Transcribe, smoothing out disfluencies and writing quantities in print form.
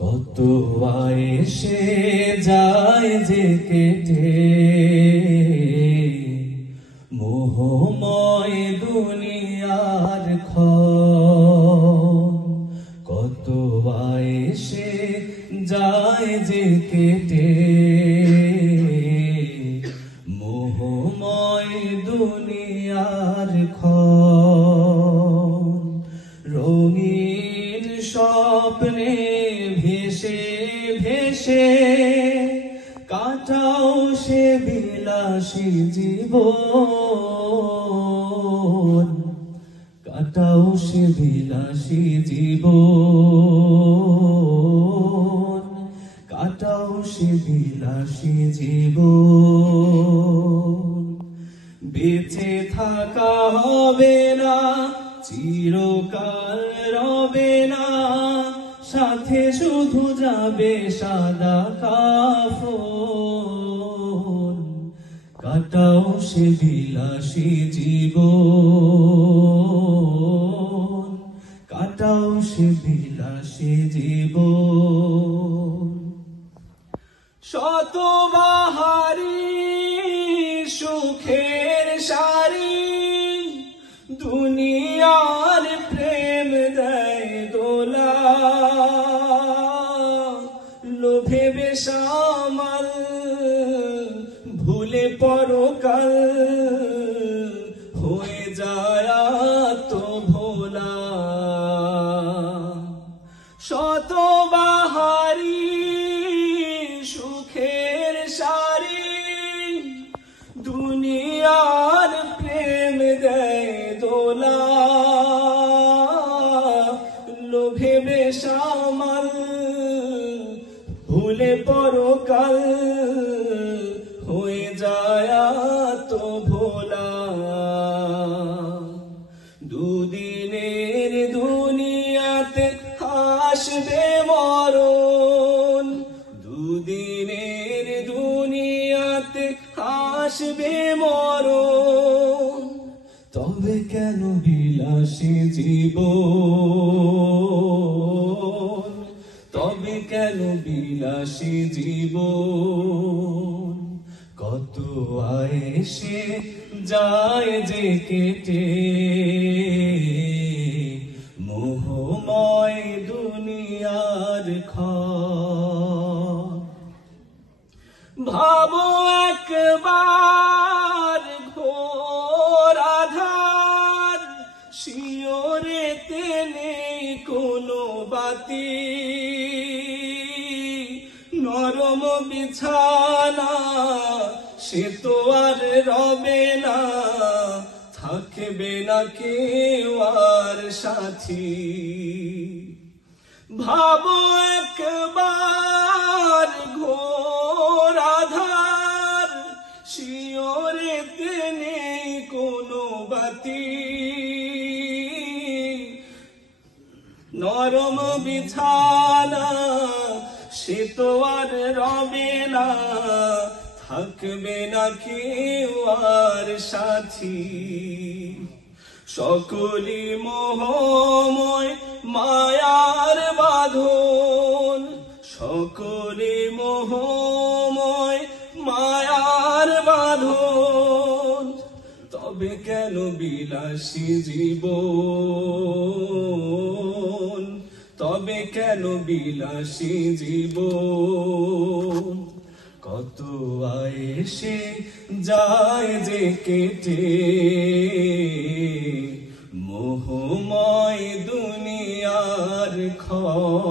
কত এসে যায় যে কেটে মোহময় দুনিয়ার ক্ষণ। কত এসে যায় যে কেটে মোহময় দুনিয়ার ক্ষণ। রঙিন স্বপ্নে ভেসে ভেসে কাটাও সে বিলাসী জীবন, কাটাও সে বিলাসী জীবন, কাটাও সে বিলাসী জীবন। বেঁচে থাকা হবে না, চিরকাল রবে না, সাথে শুধু যাবে সাদা কাফন। কাটাও সে বিলাসী জীবন, কাটাও সে বিলাসী জীবন। শতবাহারি সুখের সারি দুনিয়ার প্রেম দেয় দোলা। লোভে বেসামাল ভুলে পরকাল হয়ে যায় তো ভোলা। শতবাহারি সুখের সারি দুনিয়ার প্রেম দেয় দোলা। লোভে বেসামাল ভুলে পরকাল হয়ে যায় তো ভোলা। দুদিনের দুনিয়াতে আসবে মরণ, দুদিনের দুনিয়াতে আসবে মরণ। তবে কেন বিলাসী জীবন, তবে কেন বিলাসী জীবন। কত এসে যায় যে কেটে মোহময় দুনিয়ার ক্ষণ। ভাবো একবার ঘোর আধার, শিয়রেতে নেই কোনো বাতি। নরম বিছানা সে তো আর রবে না, থাকবে না কেউ আর সাথী। ভাবো একবার ঘোর আধার, শিয়রেতে নেই কোনো বাতি। নরম বিছানা সে তো আর রবে না, থাকবে না কেউ আর সাথী। সকলি মোহময় মায়ার বাঁধন, সকলি মোহময় মায়ার বাঁধন। তবে কেন বিলাসী জীবন, তবে কেন বিলাসী জীবন। কত এসে যায় যে কেটে মোহময় দুনিয়ার ক্ষণ।